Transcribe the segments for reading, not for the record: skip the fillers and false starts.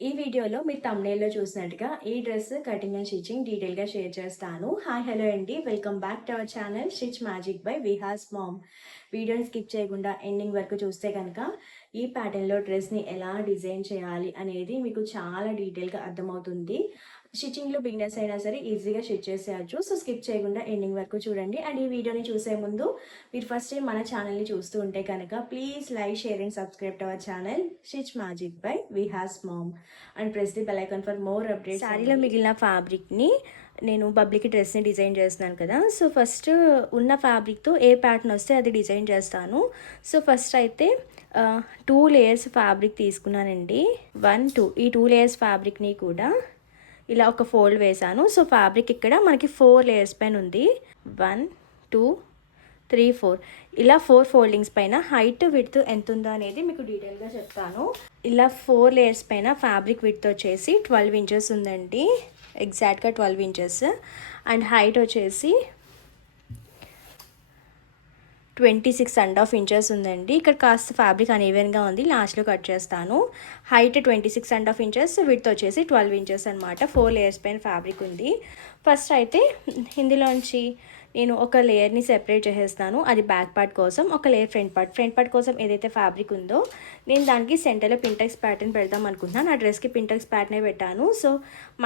ఈ వీడియోలో మీరు థంబ్‌నెయిల్‌లో చూసినట్టుగా ఈ డ్రెస్ కటింగ్ అండ్ స్టిచ్చింగ్ డీటెయిల్‌గా షేర్ చేస్తాను. హాయ్ హలో అండి. Welcome back to our channel stitch magic by Vihas mom. వీడియోని స్కిప్ చేయకుండా ఎండింగ్ వరకు చూస్తే కనుక ఈ ప్యాటర్న్‌లో డ్రెస్‌ని ఎలా డిజైన్ చేయాలి అనేది మీకు చాలా డీటెయిల్‌గా అర్థమవుతుంది. స్టిచ్చింగ్‌లో బిగినర్స్ అయినా సరే ఈజీగా స్టిచ్ చేసేయచ్చు. సో స్కిప్ చేయకుండా ఎండింగ్ వరకు చూడండి. అండ్ ఈ వీడియోని చూసే ముందు మీరు ఫస్ట్ టైం మన ఛానల్‌ని చూస్తూ ఉంటే కనుక please like, share and subscribe to our channel stitch magic by Vihas mom and press the bell icon for more updates. శారీలో మిగిలిన ఫ్యాబ్రిక్ని నేను బబ్లీకి డ్రెస్ని డిజైన్ చేస్తున్నాను కదా. సో ఫస్ట్ ఉన్న ఫ్యాబ్రిక్తో ఏ ప్యాటర్న్ వస్తే అది డిజైన్ చేస్తాను. సో ఫస్ట్ అయితే 2 లేయర్స్ ఫ్యాబ్రిక్ తీసుకున్నానండి. 1, 2 ఈ 2 లేయర్స్ ఫ్యాబ్రిక్ని కూడా ఇలా ఒక ఫోల్డ్ వేసాను. సో ఫ్యాబ్రిక్ ఇక్కడ మనకి 4 లేయర్స్ పైన ఉంది. 1, 2, 3, 4 ఇలా 4 ఫోల్డింగ్స్ పైన హైట్ విడ్త్ ఎంత ఉందో అనేది మీకు డీటెయిల్గా చెప్తాను. ఇలా 4 లేయర్స్ పైన ఫ్యాబ్రిక్ విడ్త్ వచ్చేసి 12 ఇంచెస్ ఉందండి. ఎగ్జాక్ట్గా 12 ఇంచెస్. అండ్ హైట్ వచ్చేసి 26.5 ఇంచెస్ ఉందండి. ఇక్కడ కాస్త ఫ్యాబ్రిక్ అన్ఈవెన్గా ఉంది, లాస్ట్లో కట్ చేస్తాను. హైట్ 26.5 ఇంచెస్, విడ్త్ వచ్చేసి 12 ఇంచెస్ అనమాట. 4 లేయర్స్ పైన ఫ్యాబ్రిక్ ఉంది. ఫస్ట్ అయితే ఇందులోంచి నేను ఒక లేయర్ని సెపరేట్ చేసేస్తాను. అది బ్యాక్ పార్ట్ కోసం, ఒక లేయర్ ఫ్రంట్ పార్ట్ కోసం ఏదైతే ఫ్యాబ్రిక్ ఉందో నేను దానికి సెంటర్లో పింటెక్స్ ప్యాటర్న్ పెడదాం అనుకుంటున్నాను. ఆ డ్రెస్కి పింటెక్స్ ప్యాటర్నే పెట్టాను. సో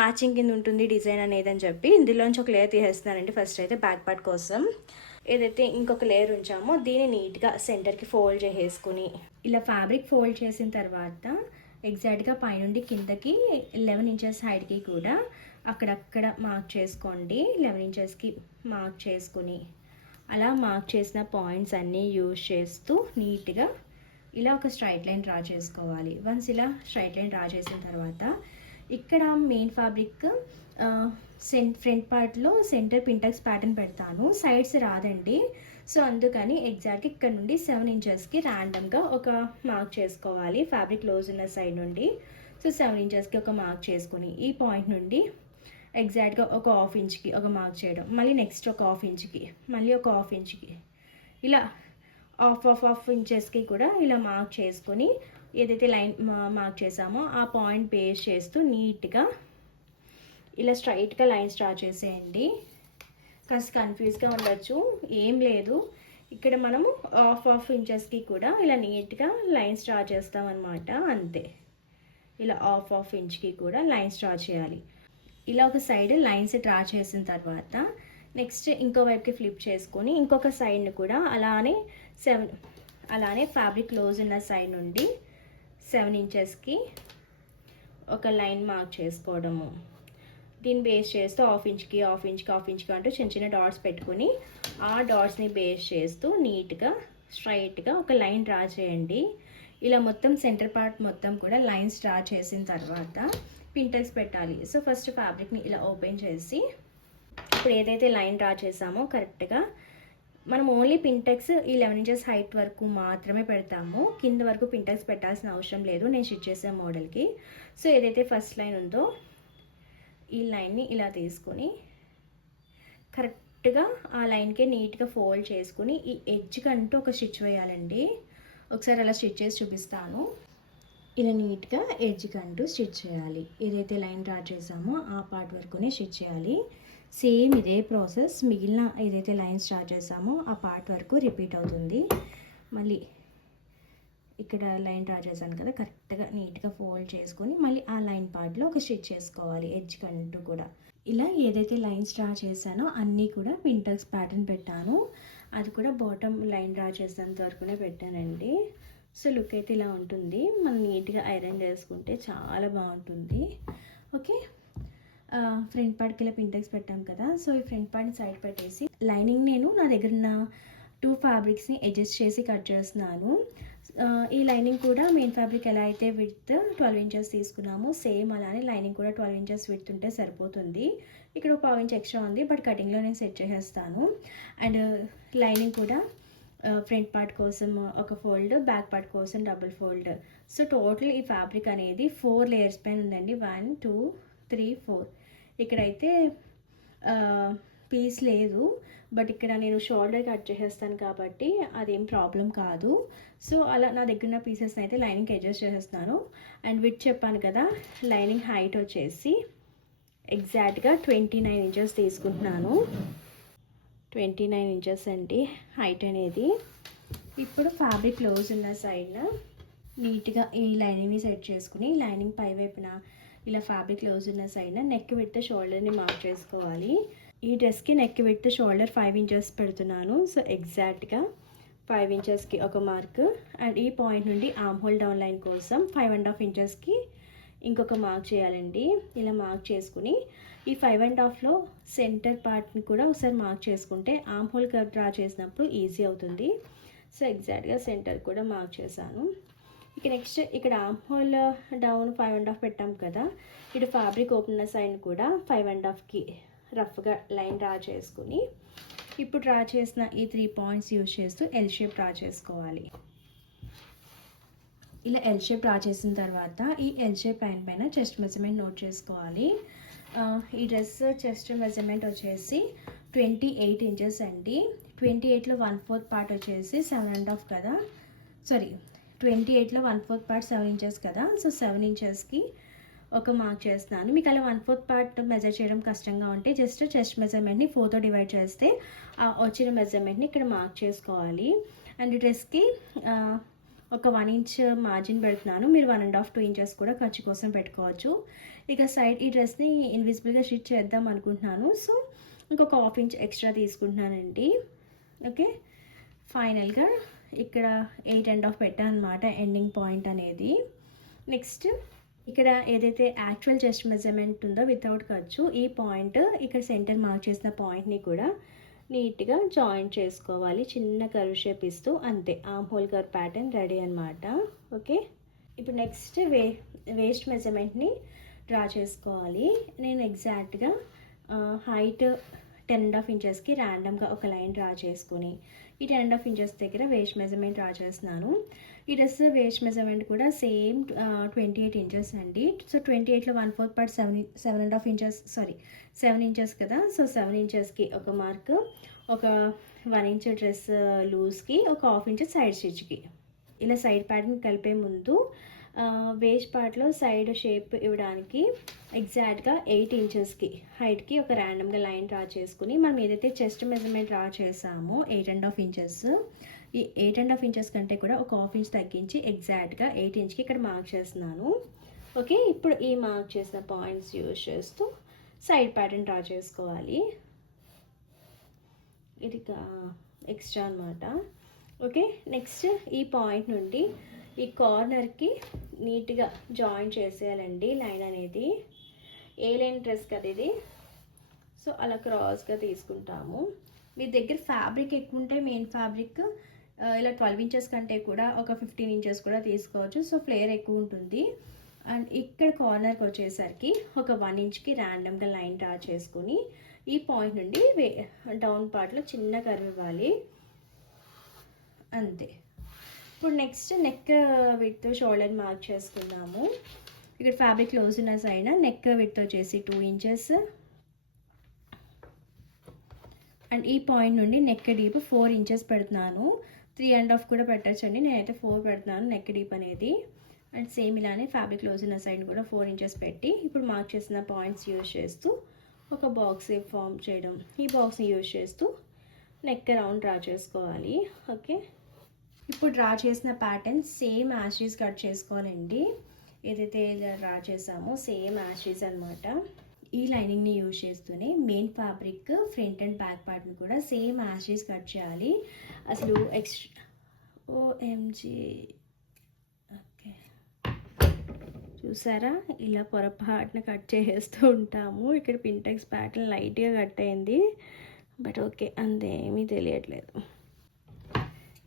మ్యాచింగ్ కింద ఉంటుంది డిజైన్ అనేది అని చెప్పి ఇందులోంచి ఒక లేయర్ తీసేస్తున్నానండి. ఫస్ట్ అయితే బ్యాక్ పార్ట్ కోసం ఏదైతే ఇంకొక లేయర్ ఉంచామో దీన్ని నీట్గా సెంటర్కి ఫోల్డ్ చేసేసుకుని ఇలా ఫ్యాబ్రిక్ ఫోల్డ్ చేసిన తర్వాత ఎగ్జాక్ట్గా పైనుండి కిందకి 11 ఇంచెస్ హైట్కి కూడా అక్కడక్కడ మార్క్ చేసుకోండి. 11 ఇంచెస్కి మార్క్ చేసుకుని అలా మార్క్ చేసిన పాయింట్స్ అన్నీ యూజ్ చేస్తూ నీట్గా ఇలా ఒక స్ట్రైట్ లైన్ డ్రా చేసుకోవాలి. వన్స్ ఇలా స్ట్రైట్ లైన్ డ్రా చేసిన తర్వాత ఇక్కడ మెయిన్ ఫ్యాబ్రిక్ ఫ్రంట్ పార్ట్లో సెంటర్ పింటెక్స్ ప్యాటర్న్ పెడతాను. సైడ్స్ రాదండి. సో అందుకని ఎగ్జాక్ట్గా ఇక్కడ నుండి 7 ఇంచెస్కి ర్యాండమ్గా ఒక మార్క్ చేసుకోవాలి ఫ్యాబ్రిక్ క్లోజ్ ఉన్న సైడ్ నుండి. సో 7 ఇంచెస్కి ఒక మార్క్ చేసుకుని ఈ పాయింట్ నుండి ఎగ్జాక్ట్గా ఒక హాఫ్ ఇంచ్కి ఒక మార్క్ చేయడం, మళ్ళీ నెక్స్ట్ ఒక హాఫ్ ఇంచ్కి, మళ్ళీ ఒక హాఫ్ ఇంచ్కి, ఇలా హాఫ్ ఇంచెస్కి కూడా ఇలా మార్క్ చేసుకొని ఏదైతే లైన్ మార్క్ చేసామో ఆ పాయింట్ బేస్ చేస్తూ నీట్గా ఇలా స్ట్రైట్గా లైన్స్ డ్రా చేసేయండి. కాస్త కన్ఫ్యూజ్గా ఉండొచ్చు, ఏం లేదు. ఇక్కడ మనము హాఫ్ ఇంచెస్కి కూడా ఇలా నీట్గా లైన్స్ డ్రా చేస్తామన్నమాట. అంతే, ఇలా హాఫ్ ఇంచ్కి కూడా లైన్స్ డ్రా చేయాలి. ఇలా ఒక సైడ్ లైన్స్ డ్రా చేసిన తర్వాత నెక్స్ట్ ఇంకో వైపుకి ఫ్లిప్ చేసుకొని ఇంకొక సైడ్ని కూడా అలానే ఫ్యాబ్రిక్ క్లోజ్ ఉన్న సైడ్ నుండి 7 ఇంచెస్కి ఒక లైన్ మార్క్ చేసుకోవడము. దీన్ని బేస్ చేస్తూ హాఫ్ ఇంచ్కి అంటూ చిన్న చిన్న డాట్స్ పెట్టుకుని ఆ డాట్స్ని బేస్ చేస్తూ నీట్గా స్ట్రైట్గా ఒక లైన్ డ్రా చేయండి. ఇలా మొత్తం సెంటర్ పార్ట్ మొత్తం కూడా లైన్స్ డ్రా చేసిన తర్వాత పింటెక్స్ పెట్టాలి. సో ఫస్ట్ ఫ్యాబ్రిక్ని ఇలా ఓపెన్ చేసి ఇప్పుడు ఏదైతే లైన్ డ్రా చేసామో కరెక్ట్గా మనం ఓన్లీ పింటెక్స్ ఈ 11 ఇంచెస్ హైట్ వరకు మాత్రమే పెడతాము. కింద వరకు పింటెక్స్ పెట్టాల్సిన అవసరం లేదు నేను స్టిచ్ చేసే మోడల్కి. సో ఏదైతే ఫస్ట్ లైన్ ఉందో ఈ లైన్ని ఇలా తీసుకొని కరెక్ట్గా ఆ లైన్కే నీట్గా ఫోల్డ్ చేసుకుని ఈ ఎడ్జ్కి అంటూ ఒక స్టిచ్ వేయాలండి. ఒకసారి అలా స్టిచ్ చేసి చూపిస్తాను. ఇలా నీట్గా ఎడ్జ్కి అంటూ స్టిచ్ చేయాలి. ఏదైతే లైన్ డ్రా చేసామో ఆ పార్ట్ వరకునే స్టిచ్ చేయాలి. సేమ్ ఇదే ప్రాసెస్ మిగిలిన ఏదైతే లైన్ స్టార్ట్ చేసామో ఆ పార్ట్ వరకు రిపీట్ అవుతుంది. మళ్ళీ ఇక్కడ లైన్ డ్రా చేశాను కదా, కరెక్ట్గా నీట్గా ఫోల్డ్ చేసుకొని మళ్ళీ ఆ లైన్ పార్ట్లో ఒక స్టిచ్ చేసుకోవాలి ఎడ్జ్ కంటూ కూడా. ఇలా ఏదైతే లైన్స్ డ్రా చేశానో అన్నీ కూడా పింటెక్స్ ప్యాటర్న్ పెట్టాను. అది కూడా బాటమ్ లైన్ డ్రా చేసేంత వరకునే పెట్టానండి. సో లుక్ అయితే ఇలా ఉంటుంది. మనం నీట్గా ఐరన్ చేసుకుంటే చాలా బాగుంటుంది. ఓకే, ఫ్రంట్ పార్ట్కి ఇలా పింటెక్స్ పెట్టాం కదా. సో ఈ ఫ్రంట్ పార్ట్ని సైడ్ పెట్టేసి లైనింగ్ నేను నా దగ్గర ఉన్న 2 ఫ్యాబ్రిక్స్ని అడ్జస్ట్ చేసి కట్ చేస్తున్నాను. ఈ లైనింగ్ కూడా మెయిన్ ఫ్యాబ్రిక్ ఎలా అయితే విడ్త్ 12 ఇంచెస్ తీసుకున్నామో సేమ్ అలానే లైనింగ్ కూడా 12 ఇంచెస్ విడ్త్ ఉంటే సరిపోతుంది. ఇక్కడ ఒక 1/2 ఇంచ్ ఎక్స్ట్రా ఉంది, బట్ కటింగ్లో నేను సెట్ చేసేస్తాను. అండ్ లైనింగ్ కూడా ఫ్రంట్ పార్ట్ కోసం ఒక ఫోల్డ్, బ్యాక్ పార్ట్ కోసం డబుల్ ఫోల్డ్. సో టోటల్ ఈ ఫ్యాబ్రిక్ అనేది 4 లేయర్స్ పైన ఉందండి. 1, 2, 3, 4. ఇక్కడైతే పీస్ లేదు, బట్ ఇక్కడ నేను షోల్డర్ కట్ చేసేస్తాను కాబట్టి అదేం ప్రాబ్లం కాదు. సో అలా నా దగ్గర ఉన్న పీసెస్ని అయితే లైనింగ్కి అడ్జస్ట్ చేసేస్తాను. అండ్ విత్ చెప్పాను కదా, లైనింగ్ హైట్ వచ్చేసి ఎగ్జాక్ట్గా 29 ఇంచెస్ తీసుకుంటున్నాను. 29 ఇంచెస్ అండి హైట్ అనేది. ఇప్పుడు ఫ్యాబ్రిక్ క్లోజ్ ఉన్న సైడ్న నీట్గా ఈ లైనింగ్ని సెట్ చేసుకుని లైనింగ్ పై వైపున ఇలా ఫ్యాబ్రిక్ క్లోజ్ ఉన్న సైడ్న నెక్ విత్ షోల్డర్ని మార్క్ చేసుకోవాలి. ఈ డ్రెస్కి నెక్ విత్ షోల్డర్ 5 ఇంచెస్ పెడుతున్నాను. సో ఎగ్జాక్ట్గా 5 ఇంచెస్కి ఒక మార్క్. అండ్ ఈ పాయింట్ నుండి ఆర్మ్ హోల్ డౌన్ లైన్ కోసం 5.5 ఇంచెస్కి ఇంకొక మార్క్ చేయాలండి. ఇలా మార్క్ చేసుకుని ఈ 5.5లో సెంటర్ పార్ట్ని కూడా ఒకసారి మార్క్ చేసుకుంటే ఆర్మ్ హోల్ కర్వ్ డ్రా చేసినప్పుడు ఈజీ అవుతుంది. సో ఎగ్జాక్ట్గా సెంటర్ కూడా మార్క్ చేశాను. ఇక నెక్స్ట్ ఇక్కడ ఆర్మ్ హోల్ డౌన్ 5.5 పెట్టాం కదా, ఇటు ఫ్యాబ్రిక్ ఓపెన్ సైడ్ కూడా 5.5కి రఫ్గా లైన్ డ్రా చేసుకుని ఇప్పుడు డ్రా చేసిన ఈ 3 పాయింట్స్ యూజ్ చేస్తూ ఎల్ షేప్ డ్రా చేసుకోవాలి. ఇలా ఎల్ షేప్ డ్రా చేసిన తర్వాత ఈ ఎల్ షేప్ పైన చెస్ట్ మెజర్మెంట్ నోట్ చేసుకోవాలి. ఈ డ్రెస్ చెస్ట్ మెజర్మెంట్ వచ్చేసి 28 ఇంచెస్ అండి. 28లో 1/4 పార్ట్ వచ్చేసి 7.5 కదా, సారీ 28లో 1/4 పార్ట్ 7 ఇంచెస్ కదా. సో 7 ఇంచెస్కి ఒక మార్క్ చేస్తున్నాను. మీకు అలా 1/4 పార్ట్ మెజర్ చేయడం కష్టంగా ఉంటే జస్ట్ చెస్ట్ మెజర్మెంట్ని 4తో డివైడ్ చేస్తే వచ్చిన మెజర్మెంట్ని ఇక్కడ మార్క్ చేసుకోవాలి. అండ్ ఈ డ్రెస్కి ఒక 1 ఇంచ్ మార్జిన్ పెడుతున్నాను. మీరు 1.5 2 ఇంచెస్ కూడా ఖర్చు కోసం పెట్టుకోవచ్చు. ఇక సైడ్ ఈ డ్రెస్ని ఇన్విజిబుల్గా స్టిచ్ చేద్దాం అనుకుంటున్నాను. సో ఇంకొక 1/2 ఇంచ్ ఎక్స్ట్రా తీసుకుంటున్నానండి. ఓకే, ఫైనల్గా ఇక్కడ 8.5 పెట్టాను అనమాట ఎండింగ్ పాయింట్ అనేది. నెక్స్ట్ ఇక్కడ ఏదైతే యాక్చువల్ చెస్ట్ మెజర్మెంట్ ఉందో వితౌట్ ఖర్చు ఈ పాయింట్ ఇక్కడ సెంటర్ మార్క్ చేసిన పాయింట్ని కూడా నీట్గా జాయింట్ చేసుకోవాలి. చిన్న కర్వ్ షేప్ ఇస్తూ అంతే, arm hole curve pattern ready అనమాట. ఓకే, ఇప్పుడు నెక్స్ట్ వేస్ట్ మెజర్మెంట్ని డ్రా చేసుకోవాలి. నేను ఎగ్జాక్ట్గా హైట్ 10.5 ఇంచెస్కి ర్యాండమ్గా ఒక లైన్ డ్రా చేసుకుని ఈ 10.5 ఇంచెస్ దగ్గర వేస్ట్ మెజర్మెంట్ డ్రా చేస్తున్నాను. ఈ డ్రెస్ వేస్ట్ మెజర్మెంట్ కూడా సేమ్ 28 ఇంచెస్ అండి. సో 28లో 1/4 పార్ట్ 7.5 ఇంచెస్, సారీ 7 ఇంచెస్ కదా. సో 7 ఇంచెస్కి ఒక మార్క్, ఒక 1 ఇంచ్ డ్రెస్ లూజ్కి, ఒక 1/2 ఇంచ్ సైడ్ స్టిచ్కి. ఇలా సైడ్ ప్యాటర్న్ కలిపే ముందు వేస్ట్ పార్ట్లో సైడ్ షేప్ ఇవ్వడానికి ఎగ్జాక్ట్గా 8 ఇంచెస్కి హైట్కి ఒక ర్యాండమ్గా లైన్ డ్రా చేసుకుని మనం ఏదైతే చెస్ట్ మెజర్మెంట్ డ్రా చేసామో 8.5 ఇంచెస్, ఈ 8.5 ఇంచెస్ కంటే కూడా ఒక 1/2 ఇంచ్ తగ్గించి ఎగ్జాక్ట్గా 8 ఇంచ్కి ఇక్కడ మార్క్ చేస్తున్నాను. ఓకే, ఇప్పుడు ఈ మార్క్ చేసిన పాయింట్స్ యూజ్ చేస్తూ సైడ్ ప్యాటర్న్ డ్రా చేసుకోవాలి. ఇది ఎక్స్ట్రా అనమాట. ఓకే, నెక్స్ట్ ఈ పాయింట్ నుండి ఈ కార్నర్కి నీట్గా జాయిన్ చేసేయాలండి లైన్ అనేది. ఏ లైన్ డ్రెస్ కదా ఇది, సో అలా క్రాస్గా తీసుకుంటాము. మీ దగ్గర ఫ్యాబ్రిక్ ఎక్కువ ఉంటే మెయిన్ ఫ్యాబ్రిక్ ఇలా 12 ఇంచెస్ కంటే కూడా ఒక 15 ఇంచెస్ కూడా తీసుకోవచ్చు. సో ఫ్లేర్ ఎక్కువ ఉంటుంది. అండ్ ఇక్కడ కార్నర్కి వచ్చేసరికి ఒక 1 ఇంచ్కి ర్యాండమ్గా లైన్ డ్రా చేసుకొని ఈ పాయింట్ నుండి డౌన్ పార్ట్లో చిన్న కర్వ్ ఇవ్వాలి అంతే. ఇప్పుడు next neck with shoulder mark చేసుకుందాము. ఇక్కడ ఫ్యాబ్రిక్ క్లోజ్ ఉన్న సైడ్ నెక్ విత్ వచ్చేసి 2 ఇంచెస్ అండ్ ఈ పాయింట్ నుండి నెక్ డీప్ 4 ఇంచెస్ పెడుతున్నాను. 3.5 కూడా పెట్టచ్చండి, నేనైతే 4 పెడుతున్నాను నెక్ డీప్ అనేది. అండ్ సేమ్ ఇలానే ఫ్యాబ్రిక్ క్లోజ్ ఉన్న సైడ్ కూడా 4 ఇంచెస్ పెట్టి ఇప్పుడు మార్క్ చేసిన పాయింట్స్ యూజ్ చేస్తూ ఒక బాక్స్ ఫామ్ చేయడం, ఈ బాక్స్ని యూజ్ చేస్తూ నెక్ రౌండ్ డ్రా చేసుకోవాలి. ఓకే, ఇప్పుడు డ్రా చేసిన ప్యాటర్న్ సేమ్ యాషీస్ కట్ చేసుకోవాలండి. ఏదైతే డ్రా చేసామో సేమ్ యాషీస్ అనమాట. ఈ లైనింగ్ని యూజ్ చేస్తూనే main fabric front and back పార్ట్ని కూడా సేమ్ యాషీస్ కట్ చేయాలి. అసలు ఎక్స్ట్రా ఓఎంజీ. ఓకే, చూసారా ఇలా పొరపాటున కట్ చేస్తూ ఉంటాము. ఇక్కడ పింటెక్స్ ప్యాటర్న్ లైట్గా కట్ అయింది, బట్ ఓకే అంతేమీ తెలియట్లేదు.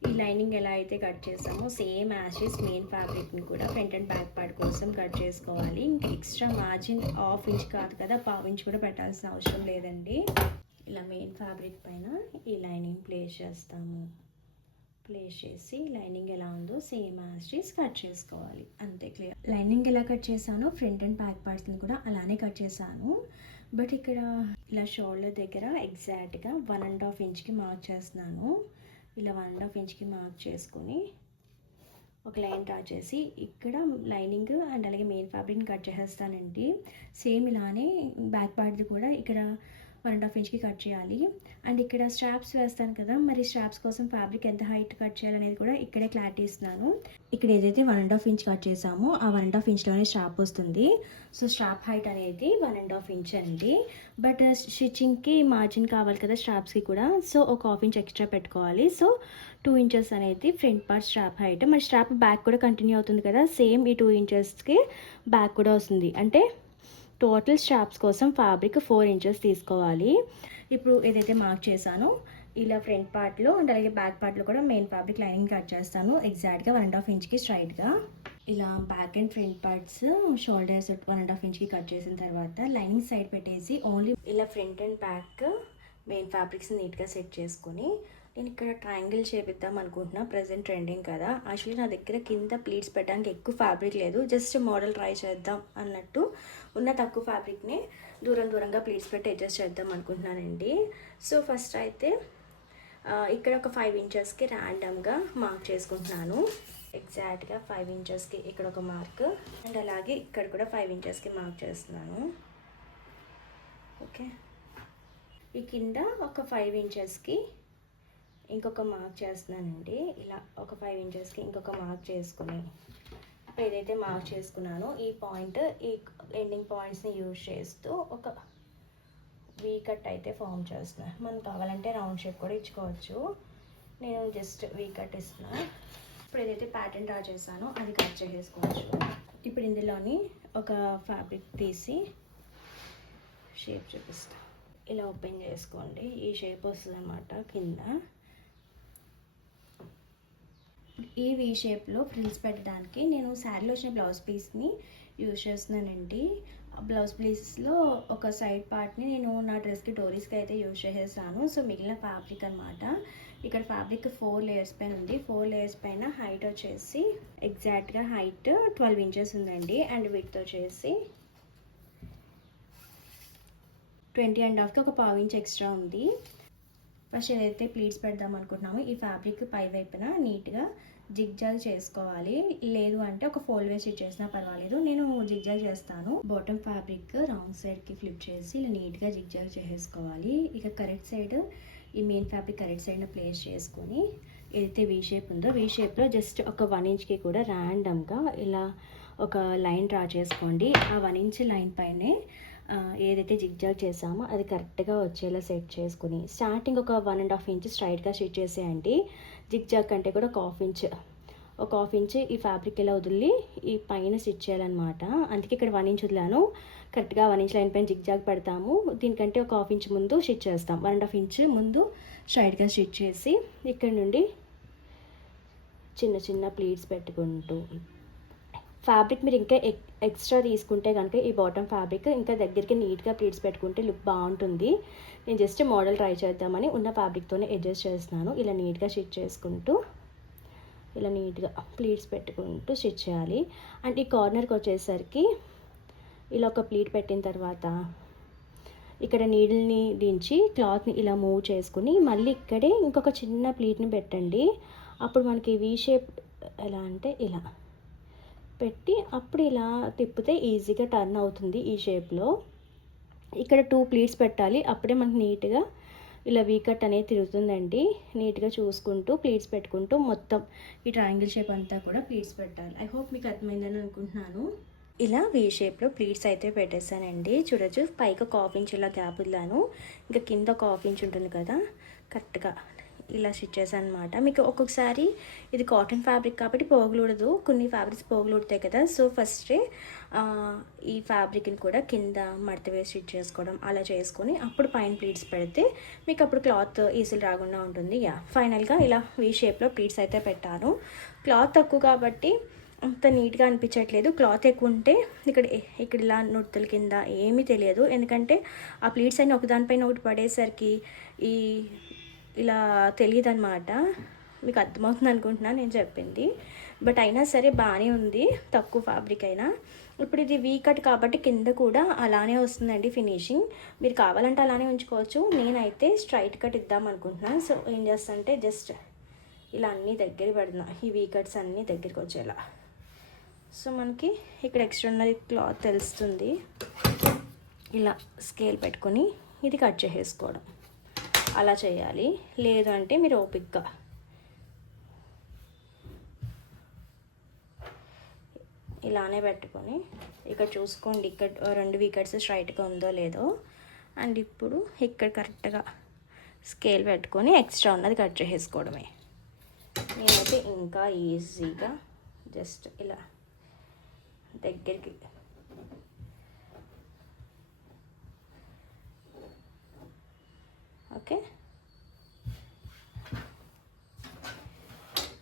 ఈ లైనింగ్ ఎలా అయితే కట్ చేసామో సేమ్ యాషెస్ మెయిన్ ఫ్యాబ్రిక్ని కూడా ఫ్రంట్ అండ్ బ్యాక్ పార్ట్ కోసం కట్ చేసుకోవాలి. ఇంకా ఎక్స్ట్రా మార్జిన్ 1/2 ఇంచ్ కాదు కదా, 1/4 ఇంచ్ కూడా పెట్టాల్సిన అవసరం లేదండి. ఇలా మెయిన్ ఫ్యాబ్రిక్ పైన ఈ లైనింగ్ ప్లేస్ చేస్తాము. ప్లేస్ చేసి లైనింగ్ ఎలా ఉందో సేమ్ యాషెస్ కట్ చేసుకోవాలి అంతే, క్లియర్. లైనింగ్ ఎలా కట్ చేశానో ఫ్రంట్ అండ్ బ్యాక్ పార్ట్స్ని కూడా అలానే కట్ చేశాను. బట్ ఇక్కడ ఇలా షోల్డర్ దగ్గర ఎగ్జాక్ట్గా 1.5 ఇంచ్కి మార్క్ చేస్తున్నాను. ఇలా 1.5 ఇంచ్కి మార్క్ చేసుకొని ఒక లైన్ డ్రా చేసి ఇక్కడ లైనింగ్ అండ్ అలాగే మెయిన్ ఫ్యాబ్రిక్ని కట్ చేసేస్తానండి. సేమ్ ఇలానే బ్యాక్ పార్ట్ది కూడా ఇక్కడ 1.5 ఇంచ్కి కట్ చేయాలి. అండ్ ఇక్కడ స్ట్రాప్స్ వేస్తాను కదా, మరి స్ట్రాప్స్ కోసం ఫ్యాబ్రిక్ ఎంత హైట్ కట్ చేయాలనేది కూడా ఇక్కడే క్లారిటీ ఇస్తున్నాను. ఇక్కడ ఏదైతే 1.5 ఇంచ్ కట్ చేసామో ఆ 1.5 ఇంచ్లోనే స్ట్రాప్ వస్తుంది. సో స్ట్రాప్ హైట్ అనేది 1.5 ఇంచ్ అండి. బట్ స్టిచ్చింగ్కి మార్జిన్ కావాలి కదా స్ట్రాప్స్కి కూడా, సో ఒక 1/2 ఇంచ్ ఎక్స్ట్రా పెట్టుకోవాలి. సో 2 ఇంచెస్ అనేది ఫ్రంట్ పార్ట్ స్ట్రాప్ హైట్. మరి స్ట్రాప్ బ్యాక్ కూడా కంటిన్యూ అవుతుంది కదా, సేమ్ ఈ 2 ఇంచెస్కి బ్యాక్ కూడా వస్తుంది. అంటే టోటల్ స్ట్రాప్స్ కోసం ఫ్యాబ్రిక్ 4 ఇంచెస్ తీసుకోవాలి. ఇప్పుడు ఏదైతే మార్క్ చేశానో ఇలా ఫ్రంట్ పార్ట్లో అండ్ అలాగే బ్యాక్ పార్ట్లో కూడా మెయిన్ ఫ్యాబ్రిక్ లైనింగ్ కట్ చేస్తాను ఎగ్జాక్ట్గా 1.5 ఇంచ్కి స్ట్రైట్గా. ఇలా back and front parts shoulders 1.5 ఇంచ్కి కట్ చేసిన తర్వాత లైనింగ్ సైడ్ పెట్టేసి ఓన్లీ ఇలా front and back main fabrics నీట్గా సెట్ చేసుకొని నేను ఇక్కడ ట్రయాంగిల్ చేపిద్దాం అనుకుంటున్నా. ప్రజెంట్ ట్రెండింగ్ కదా. యాక్చువల్లీ నా దగ్గర కింద ప్లీట్స్ పెట్టడానికి ఎక్కువ ఫ్యాబ్రిక్ లేదు, జస్ట్ మోడల్ ట్రై చేద్దాం అన్నట్టు ఉన్న తక్కువ ఫ్యాబ్రిక్ని దూరంగా ప్లీట్స్ పెట్టి అడ్జస్ట్ చేద్దాం అనుకుంటున్నానండి. సో ఫస్ట్ అయితే ఇక్కడ ఒక 5 ఇంచెస్కి ర్యాండమ్గా మార్క్ చేసుకుంటున్నాను. ఎగ్జాక్ట్గా 5 ఇంచెస్కి ఇక్కడ ఒక మార్క్ అండ్ అలాగే ఇక్కడ కూడా 5 ఇంచెస్కి మార్క్ చేస్తున్నాను. ఓకే, ఈ కింద ఒక 5 ఇంచెస్కి ఇంకొక మార్క్ చేస్తున్నానండి. ఇలా ఒక 5 ఇంచెస్కి ఇంకొక మార్క్ చేసుకుని ఏదైతే మార్క్ చేసుకున్నానో ఈ పాయింట్ ఈ ఎండింగ్ పాయింట్స్ని యూజ్ చేస్తూ ఒక వీ కట్ అయితే ఫామ్ చేస్తున్నాను. మనం కావాలంటే రౌండ్ షేప్ కూడా ఇచ్చుకోవచ్చు. నేను జస్ట్ వీ కట్ ఇస్తున్నాను. ఇప్పుడు ఏదైతే ప్యాటర్న్ డ్రా చేశానో అది కట్ చేసేసుకోవచ్చు. ఇప్పుడు ఇందులోని ఒక ఫ్యాబ్రిక్ తీసి షేప్ చూపిస్తాను. ఇలా ఓపెన్ చేసుకోండి, ఈ షేప్ వస్తుంది అన్నమాట. కింద ఈ వీ షేప్లో ఫ్రిల్స్ పెట్టడానికి నేను శారీలో వచ్చిన బ్లౌజ్ పీస్ని యూజ్ చేస్తున్నానండి. బ్లౌజ్ పీస్లో ఒక సైడ్ పార్ట్ని నేను నా డ్రెస్కి డోరీస్కి అయితే యూజ్ చేసేసాను. సో మిగిలిన ఫ్యాబ్రిక్ అనమాట. ఇక్కడ ఫ్యాబ్రిక్ 4 లేయర్స్ పైన ఉంది. 4 లేయర్స్ పైన హైట్ వచ్చేసి ఎగ్జాక్ట్గా హైట్ 12 ఇంచెస్ ఉందండి. అండ్ విడ్త్ వచ్చేసి 20.5కి ఒక 1/4 ఇంచ్ ఎక్స్ట్రా ఉంది. ఫస్ట్ ఏదైతే ప్లీట్స్ పెడదాం అనుకుంటున్నామో ఈ ఫ్యాబ్రిక్ పై వైపున నీట్గా జిగ్జాగ్ చేసుకోవాలి. లేదు అంటే ఒక ఫోల్డ్ వేసి చేసినా పర్వాలేదు, నేను జిగ్జాగ్ చేస్తాను. బాటమ్ ఫ్యాబ్రిక్ రాంగ్ సైడ్కి ఫ్లిప్ చేసి ఇలా నీట్గా జిగ్జాగ్ చేసుకోవాలి. ఇక కరెక్ట్ సైడ్ ఈ మెయిన్ ఫ్యాబ్రిక్ కరెక్ట్ సైడ్ని ప్లేస్ చేసుకొని ఏదైతే వీ షేప్ ఉందో వీ షేప్లో జస్ట్ ఒక 1 ఇంచ్కి కూడా ర్యాండమ్గా ఇలా ఒక లైన్ డ్రా చేసుకోండి. ఆ 1 ఇంచ్ లైన్ పైనే ఏదైతే జిగ్జాగ్ చేసామో అది కరెక్ట్గా వచ్చేలా సెట్ చేసుకుని స్టార్టింగ్ ఒక 1.5 ఇంచ్ స్ట్రైట్గా స్టిచ్ చేసేయండి. జిగ్జాగ్ కంటే కూడా ఒక హాఫ్ ఇంచ్ ఈ ఫ్యాబ్రిక్ ఇలా వదిలి ఈ పైన స్టిచ్ చేయాలన్నమాట. అందుకే ఇక్కడ 1 ఇంచ్ వదిలాను. కరెక్ట్గా 1 ఇంచ్ లైన్ పైన జిగ్జాగ్ పెడతాము. దీనికంటే ఒక హాఫ్ ఇంచ్ ముందు స్టిచ్ చేస్తాం. 1.5 ఇంచ్ ముందు స్ట్రైట్గా స్టిచ్ చేసి ఇక్కడ నుండి చిన్న చిన్న ప్లీట్స్ పెట్టుకుంటూ ఫ్యాబ్రిక్ మీరు ఇంకా ఎక్స్ట్రా తీసుకుంటే కనుక ఈ బాటమ్ ఫ్యాబ్రిక్ ఇంకా దగ్గరికి నీట్గా ప్లీట్స్ పెట్టుకుంటే లుక్ బాగుంటుంది. నేను జస్ట్ మోడల్ ట్రై చేద్దామని ఉన్న ఫ్యాబ్రిక్తోనే అడ్జస్ట్ చేస్తున్నాను. ఇలా నీట్గా స్టిచ్ చేసుకుంటూ ఇలా నీట్గా ప్లీట్స్ పెట్టుకుంటూ స్టిచ్ చేయాలి. అండ్ ఈ కార్నర్కి వచ్చేసరికి ఇలా ఒక ప్లీట్ పెట్టిన తర్వాత ఇక్కడ నీడిల్ని దించి క్లాత్ని ఇలా మూవ్ చేసుకుని మళ్ళీ ఇక్కడే ఇంకొక చిన్న ప్లీట్ని పెట్టండి. అప్పుడు మనకి వీ షేప్ ఎలా అంటే ఇలా పెట్టి అప్పుడు ఇలా తిప్పితే ఈజీగా టర్న్ అవుతుంది ఈ షేప్లో. ఇక్కడ 2 ప్లీట్స్ పెట్టాలి, అప్పుడే మనకి నీట్గా ఇలా వీ కట్ అనేది తిరుగుతుందండి. నీట్గా చూసుకుంటూ ప్లీట్స్ పెట్టుకుంటూ మొత్తం ఈ ట్రయాంగిల్ షేప్ అంతా కూడా ప్లీట్స్ పెట్టాలి. ఐ హోప్ మీకు అర్థమైందని అనుకుంటున్నాను. ఇలా వీ షేప్లో ప్లీట్స్ అయితే పెట్టేశానండి. చూడొచ్చు పైకి ఒక 1/2 ఇంచ్ ఇలా గ్యాప్ వదిలాను. ఇంకా కింద ఒక 1/2 ఇంచ్ ఉంటుంది కదా, కరెక్ట్గా ఇలా స్టిచ్ చేశాను అనమాట. మీకు ఒక్కొక్కసారి ఇది కాటన్ ఫ్యాబ్రిక్ కాబట్టి పోగులుడదు, కొన్ని ఫ్యాబ్రిక్స్ పోగులుడతాయి కదా. సో ఫస్టే ఈ ఫ్యాబ్రిక్ని కూడా కింద మడత వేసి స్టిచ్ చేసుకోవడం అలా చేసుకొని అప్పుడు పైన ప్లీట్స్ పెడితే మీకు అప్పుడు క్లాత్ ఈజీలు రాకుండా ఉంటుంది. ఫైనల్గా ఇలా వీ షేప్లో ప్లీట్స్ అయితే పెట్టాను. క్లాత్ తక్కువ కాబట్టి అంత నీట్గా అనిపించట్లేదు. క్లాత్ ఎక్కువ ఉంటే ఇక్కడ ఇలా నుర్తుల కింద ఏమీ తెలియదు, ఎందుకంటే ఆ ప్లీట్స్ అన్నీ ఒకదానిపైన ఒకటి పడేసరికి ఇలా తెలియదు అనమాట. మీకు అర్థమవుతుంది అనుకుంటున్నా నేను చెప్పింది. బట్ అయినా సరే బాగానే ఉంది, తక్కువ ఫ్యాబ్రిక్ అయినా. ఇప్పుడు ఇది వీ కట్ కాబట్టి కింద కూడా అలానే వస్తుందండి ఫినిషింగ్. మీరు కావాలంటే అలానే ఉంచుకోవచ్చు. నేనైతే స్ట్రైట్ కట్ ఇద్దాం అనుకుంటున్నాను. సో ఏం చేస్తానంటే జస్ట్ ఇలా అన్నీ దగ్గర పెడుతున్నా, ఈ వీ కట్స్ అన్నీ దగ్గరికి వచ్చేలా. సో మనకి ఇక్కడ ఎక్స్ట్రా ఉన్నది క్లాత్ తెలుస్తుంది. ఇలా స్కేల్ పెట్టుకొని ఇది కట్ చేసేసుకోవడం అలా చేయాలి. లేదు అంటే మీరు ఓపిక్గా ఇలానే పెట్టుకొని ఇక్కడ చూసుకోండి, ఇక్కడ 2 వీకట్స్ స్ట్రైట్గా ఉందో లేదో. అండ్ ఇప్పుడు ఇక్కడ కరెక్ట్గా స్కేల్ పెట్టుకొని ఎక్స్ట్రా ఉన్నది కట్ చేసేసుకోవడమే. నేనైతే ఇంకా ఈజీగా జస్ట్ ఇలా దగ్గరికి ఓకే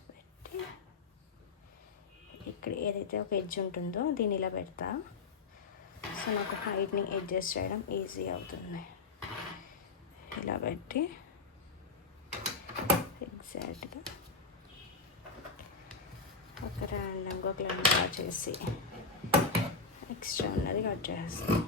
పెట్టి ఇక్కడ ఏదైతే ఒక ఎడ్జ్ ఉంటుందో దీన్ని ఇలా పెడతా. సో నాకు హైట్ని అడ్జస్ట్ చేయడం ఈజీ అవుతుంది. ఇలా పెట్టి ఎగ్జాక్ట్గా ఒక ర్యాండమ్గా ఒక లైన్ డ్రా చేసి ఎక్స్ట్రా ఉన్నది కట్ చేస్తాం.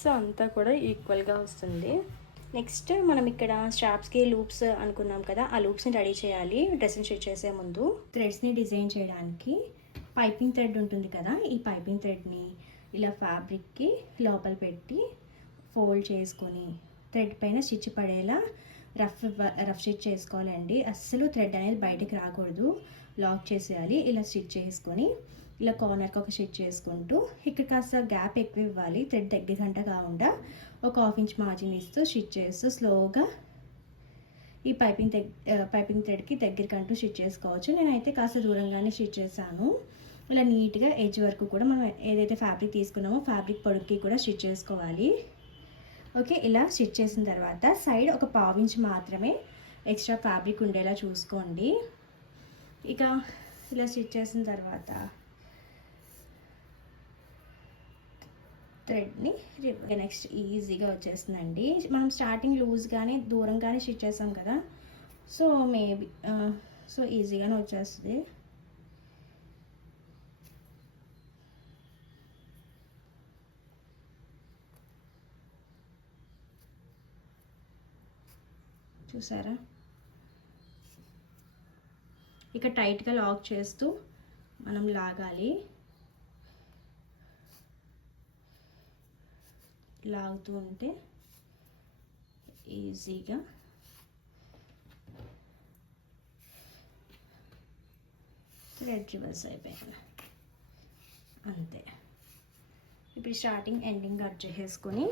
సో అంతా కూడా ఈక్వల్గా వస్తుంది. నెక్స్ట్ మనం ఇక్కడ స్ట్రాప్స్కి లూప్స్ అనుకున్నాం కదా, ఆ లూప్స్ని రెడీ చేయాలి. డ్రెస్ని స్టిచ్ చేసే ముందు థ్రెడ్స్ని డిజైన్ చేయడానికి పైపింగ్ థ్రెడ్ ఉంటుంది కదా, ఈ పైపింగ్ థ్రెడ్ని ఇలా ఫ్యాబ్రిక్కి లోపల పెట్టి ఫోల్డ్ చేసుకొని థ్రెడ్ పైన స్టిచ్ పడేలా రఫ్ స్టిచ్ చేసుకోవాలండి. అస్సలు థ్రెడ్ అనేది బయటికి రాకూడదు, లాక్ చేసేయాలి. ఇలా స్టిచ్ చేసుకొని ఇలా కార్నర్కి ఒక స్టిచ్ చేసుకుంటూ ఇక్కడ కాస్త గ్యాప్ ఎక్కువ ఇవ్వాలి. థ్రెడ్ దగ్గర కాకుండా ఒక 1/2 ఇంచ్ మార్జిన్ ఇస్తూ స్టిచ్ చేస్తూ స్లోగా ఈ పైపింగ్ థ్రెడ్కి దగ్గరకంటూ స్టిచ్ చేసుకోవచ్చు. నేనైతే కాస్త దూరంగానే స్టిచ్ చేశాను. ఇలా నీట్గా ఎడ్జ్ వరకు కూడా మనం ఏదైతే ఫ్యాబ్రిక్ తీసుకున్నామో ఫ్యాబ్రిక్ పొడుగుకి కూడా స్టిచ్ చేసుకోవాలి. ఓకే, ఇలా స్టిచ్ చేసిన తర్వాత సైడ్ ఒక 1/2 ఇంచ్ మాత్రమే ఎక్స్ట్రా ఫ్యాబ్రిక్ ఉండేలా చూసుకోండి. ఇక ఇలా స్టిచ్ చేసిన తర్వాత థ్రెడ్ని నెక్స్ట్ ఈజీగా వచ్చేస్తుందండి. మనం స్టార్టింగ్ లూజ్గానే దూరంగానే స్టిచ్ చేసాం కదా, సో మేబీ సో ఈజీగానే వచ్చేస్తుంది. చూసారా, ఇక టైట్గా లాక్ చేస్తూ మనం లాగాలి. లాగుతూ ఉంటే ఈజీగా థ్రెడ్ రివర్స్ అయిపోయింది. అంతే. ఇప్పుడు స్టార్టింగ్ ఎండింగ్ కట్ చేసేసుకొని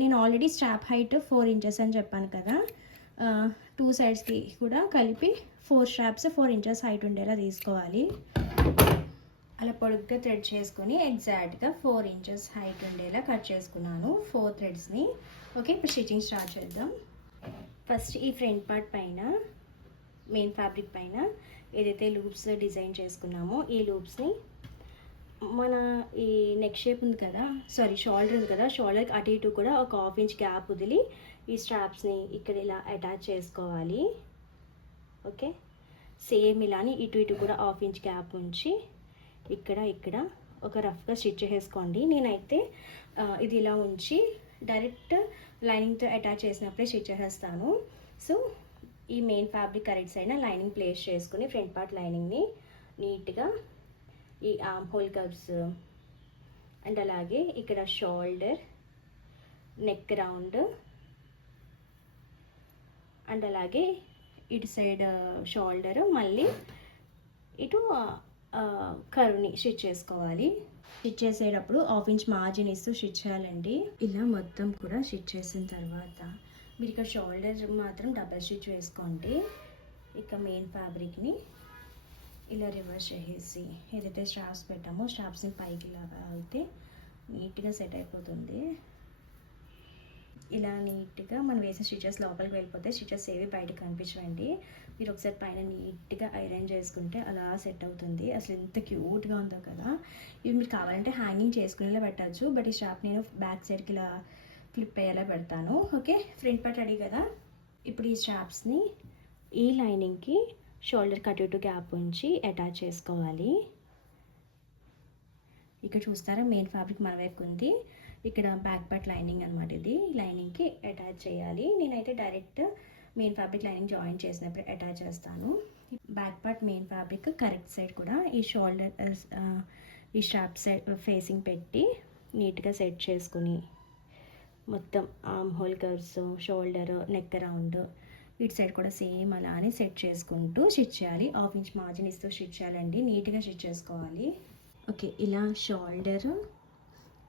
నేను ఆల్రెడీ స్ట్రాప్ హైట్ 4 ఇంచెస్ అని చెప్పాను కదా, 2 సైడ్స్కి కూడా కలిపి 4 స్ట్రాప్స్ 4 ఇంచెస్ హైట్ ఉండేలా తీసుకోవాలి. అలా పొడుగ్గా థ్రెడ్ చేసుకొని ఎగ్జాక్ట్గా 4 ఇంచెస్ హైట్ ఉండేలా కట్ చేసుకున్నాను 4 థ్రెడ్స్ని. ఓకే, ఇప్పుడు స్టిచ్చింగ్ స్టార్ట్ చేద్దాం. ఫస్ట్ ఈ ఫ్రంట్ పార్ట్ పైన మెయిన్ ఫ్యాబ్రిక్ పైన ఏదైతే లూప్స్ డిజైన్ చేసుకున్నామో ఈ లూప్స్ని మన ఈ నెక్ షేప్ ఉంది కదా, షోల్డర్ ఉంది కదా, షోల్డర్కి అటు ఇటు కూడా ఒక 1/2 ఇంచ్ గ్యాప్ వదిలి ఈ స్ట్రాప్స్ని ఇక్కడ ఇలా అటాచ్ చేసుకోవాలి. ఓకే, సేమ్ ఇలాని ఇటు ఇటు కూడా 1/2 ఇంచ్ గ్యాప్ ఉంచి ఇక్కడ ఒక రఫ్గా స్టిచ్ చేసుకోండి. నేనైతే ఇది ఇలా ఉంచి డైరెక్ట్ లైనింగ్తో అటాచ్ చేసినప్పుడే స్టిచ్ చేసేస్తాను. సో ఈ main fabric correct side lining place చేసుకుని ఫ్రంట్ పార్ట్ లైనింగ్ని నీట్గా ఈ ఆర్మ్ హోల్ కర్వ్స్ అండ్ అలాగే ఇక్కడ షోల్డర్, నెక్ రౌండ్ అండ్ అలాగే ఇటు సైడ్ షోల్డర్, మళ్ళీ ఇటు కర్వ్ని స్టిచ్ చేసుకోవాలి. స్టిచ్ చేసేటప్పుడు 1/2 ఇంచ్ మార్జిన్ ఇస్తూ స్టిచ్ చేయాలండి. ఇలా మొత్తం కూడా స్టిచ్ చేసిన తర్వాత మీరు ఇక్కడ షోల్డర్ మాత్రం డబల్ స్టిచ్ వేసుకోండి. ఇక మెయిన్ ఫ్యాబ్రిక్ని ఇలా రివర్స్ చేసేసి ఏదైతే స్ట్రాప్స్ పెట్టామో స్ట్రాప్స్ని పైకి లాగా అయితే నీట్గా సెట్ అయిపోతుంది. ఇలా నీట్గా మనం వేసిన స్టిచెస్ లోపలికి వెళ్ళిపోతే స్టిచెస్ ఏవి బయటకు కనిపించండి. మీరు ఒకసారి పైన నీట్గా ఐరన్ చేసుకుంటే అలా సెట్ అవుతుంది. అసలు ఎంత క్యూట్గా ఉందో కదా. ఇవి మీరు కావాలంటే హ్యాంగింగ్ చేసుకునేలా పెట్టచ్చు, బట్ ఈ స్ట్రాప్ నేను బ్యాక్ సైడ్కి ఇలా ఫ్లిప్ అయ్యేలా పెడతాను. ఓకే, ఫ్రంట్ పార్ట్ రెడీ కదా. ఇప్పుడు ఈ స్ట్రాప్స్ని ఈ లైనింగ్కి షోల్డర్ కట్ టు గ్యాప్ ఉంచి అటాచ్ చేసుకోవాలి. ఇక్కడ చూస్తారా మెయిన్ ఫ్యాబ్రిక్ మన వైపు ఉంది, ఇక్కడ బ్యాక్ పార్ట్ లైనింగ్ అనమాట. ఇది లైనింగ్కి అటాచ్ చేయాలి. నేనైతే direct main fabric lining join చేసినప్పుడు అటాచ్ చేస్తాను. Back part main fabric correct side కూడా ఈ షోల్డర్ ఈ స్ట్రాప్ సైడ్ ఫేసింగ్ పెట్టి నీట్గా సెట్ చేసుకుని మొత్తం arm whole curves, shoulder, neck round ఇటు సైడ్ కూడా సేమ్ అలానే సెట్ చేసుకుంటూ స్టిచ్ చేయాలి. 1/2 ఇంచ్ మార్జిన్ ఇస్తూ స్టిచ్ చేయాలండి. నీట్గా స్టిచ్ చేసుకోవాలి. ఓకే, ఇలా షోల్డర్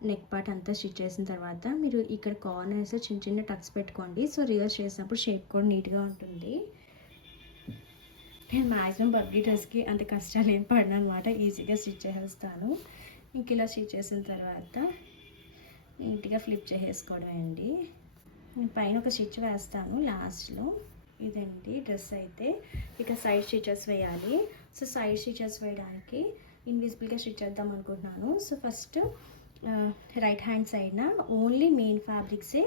నెక్ పార్ట్ అంతా స్టిచ్ చేసిన తర్వాత మీరు ఇక్కడ కార్నర్స్ చిన్న చిన్న టక్స్ పెట్టుకోండి. సో రివర్స్ చేసినప్పుడు షేప్ కూడా నీట్గా ఉంటుంది. నేను మ్యాక్సిమం బబ్లీ డ్రెస్కి అంత కష్టాలు ఏం పడిన అనమాట, ఈజీగా స్టిచ్ చేసేస్తాను. ఇంక ఇలా స్టిచ్ చేసిన తర్వాత నీట్గా ఫ్లిప్ చేసేసుకోవడమే అండి. నేను పైన ఒక స్టిచ్ వేస్తాను లాస్ట్లో. ఇదండి డ్రెస్ అయితే. ఇక సైడ్ స్టిచెస్ వేయాలి. సో సైడ్ స్టిచెస్ వేయడానికి ఇన్విజిబుల్గా స్టిచ్ చేద్దాం అనుకుంటున్నాను. సో ఫస్ట్ రైట్ హ్యాండ్ సైడ్న ఓన్లీ మెయిన్ ఫ్యాబ్రిక్సే,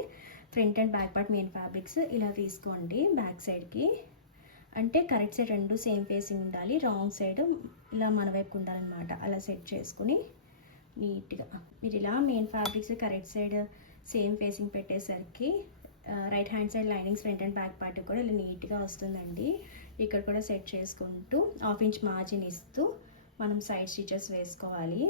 front and back part main fabrics ఇలా తీసుకోండి. బ్యాక్ సైడ్కి అంటే కరెక్ట్ సైడ్ రెండు సేమ్ ఫేసింగ్ ఉండాలి, రాంగ్ సైడ్ ఇలా మన వైపు ఉండాలన్నమాట. అలా సెట్ చేసుకుని నీట్గా మీరు ఇలా main fabrics correct side same facing పెట్టేసరికి right hand side linings front and back part కూడా ఇలా నీట్గా వస్తుందండి. ఇక్కడ కూడా సెట్ చేసుకుంటూ 1/2 ఇంచ్ మార్జిన్ ఇస్తూ మనం సైడ్ స్టిచెస్ వేసుకోవాలి.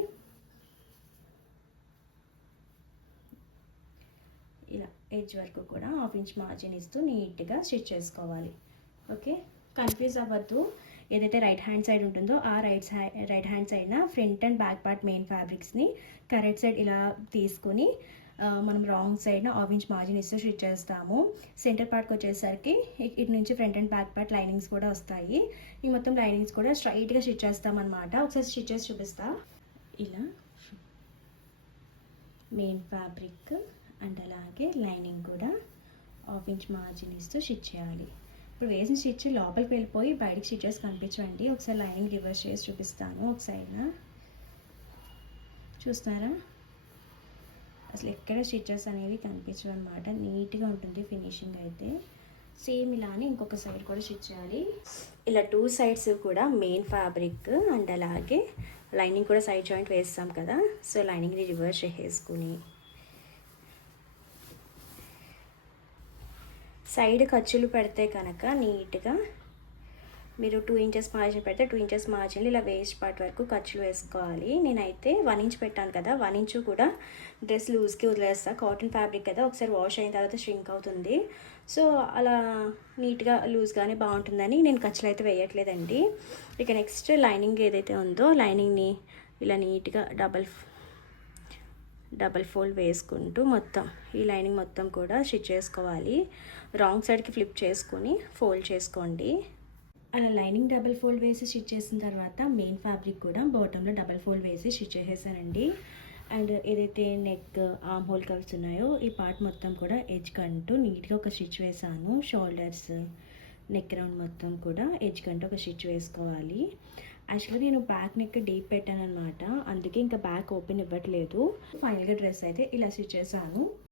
ఇలా ఎడ్జ్ వరకు కూడా 1/2 ఇంచ్ మార్జిన్ ఇస్తూ నీట్గా స్టిచ్ చేసుకోవాలి. ఓకే, కన్ఫ్యూజ్ అవ్వద్దు. ఏదైతే రైట్ హ్యాండ్ సైడ్ ఉంటుందో ఆ రైట్ హ్యాండ్ సైడ్న front and back part main ఫ్యాబ్రిక్స్ని కరెక్ట్ సైడ్ ఇలా తీసుకొని మనం రాంగ్ సైడ్న 1/2 ఇంచ్ మార్జిన్ ఇస్తూ స్టిచ్ చేస్తాము. సెంటర్ పార్ట్కి వచ్చేసరికి ఇటు నుంచి front and back part linings కూడా వస్తాయి. ఈ మొత్తం లైనింగ్స్ కూడా స్ట్రైట్గా స్టిచ్ చేస్తామన్నమాట. ఒకసారి స్టిచ్ చేసి చూపిస్తా. ఇలా మెయిన్ ఫ్యాబ్రిక్ అండ్ అలాగే లైనింగ్ కూడా 1/2 ఇంచ్ మార్జిన్ ఇస్తూ స్టిచ్ చేయాలి. ఇప్పుడు వేసిన స్టిచ్ లోపలికి వెళ్ళిపోయి బయటికి స్టిచెస్ కనిపించండి. ఒకసారి లైనింగ్ రివర్స్ చేసి చూపిస్తాను. ఒక సైడ్న చూస్తారా, అసలు ఎక్కడ స్టిచెస్ అనేవి కనిపించవు అనమాట. నీట్గా ఉంటుంది ఫినిషింగ్ అయితే. సేమ్ ఇలానే ఇంకొక సైడ్ కూడా స్టిచ్ చేయాలి. ఇలా 2 సైడ్స్ కూడా మెయిన్ ఫ్యాబ్రిక్ అండ్ అలాగే లైనింగ్ కూడా సైడ్ జాయింట్ వేస్తాం కదా. సో లైనింగ్ని రివర్స్ చేసేసుకుని సైడ్ ఖర్చులు పెడితే కనుక నీట్గా మీరు 2 ఇంచెస్ మార్జిన్ పెడితే 2 ఇంచెస్ మార్జిన్లు ఇలా వేస్ట్ పార్ట్ వరకు ఖర్చులు వేసుకోవాలి. నేనైతే 1 ఇంచ్ పెట్టాను కదా, 1 ఇంచు కూడా డ్రెస్ లూజ్కి వదిలేస్తాను. కాటన్ ఫ్యాబ్రిక్ కదా, ఒకసారి వాష్ అయిన తర్వాత ష్రింక్ అవుతుంది. సో అలా నీట్గా లూజ్గానే బాగుంటుందని నేను ఖర్చులు అయితే వేయట్లేదండి. ఇక నెక్స్ట్ లైనింగ్ ఏదైతే ఉందో లైనింగ్ని ఇలా నీట్గా డబల్ ఫోల్డ్ వేసుకుంటూ మొత్తం ఈ లైనింగ్ మొత్తం కూడా స్టిచ్ చేసుకోవాలి. రాంగ్ సైడ్కి ఫ్లిప్ చేసుకొని ఫోల్డ్ చేసుకోండి. అలా లైనింగ్ డబల్ ఫోల్డ్ వేసి స్టిచ్ చేసిన తర్వాత మెయిన్ ఫ్యాబ్రిక్ కూడా బాటంలో డబల్ ఫోల్డ్ వేసి స్టిచ్ చేసేసానండి. అండ్ ఏదైతే నెక్ ఆర్మ్ హోల్ కర్వ్స్ ఉన్నాయో ఈ పార్ట్ మొత్తం కూడా ఎడ్జ్ కంటూ నీట్గా ఒక స్టిచ్ వేసాను. షోల్డర్స్, నెక్ రౌండ్ మొత్తం కూడా ఎడ్జ్ కంటూ ఒక స్టిచ్ వేసుకోవాలి. యాక్చువల్గా నేను బ్యాక్ నెక్ డీప్ పెట్టాను అనమాట, అందుకే ఇంకా బ్యాక్ ఓపెన్ ఇవ్వట్లేదు. ఫైనల్గా డ్రెస్ అయితే ఇలా స్టిచ్ చేశాను.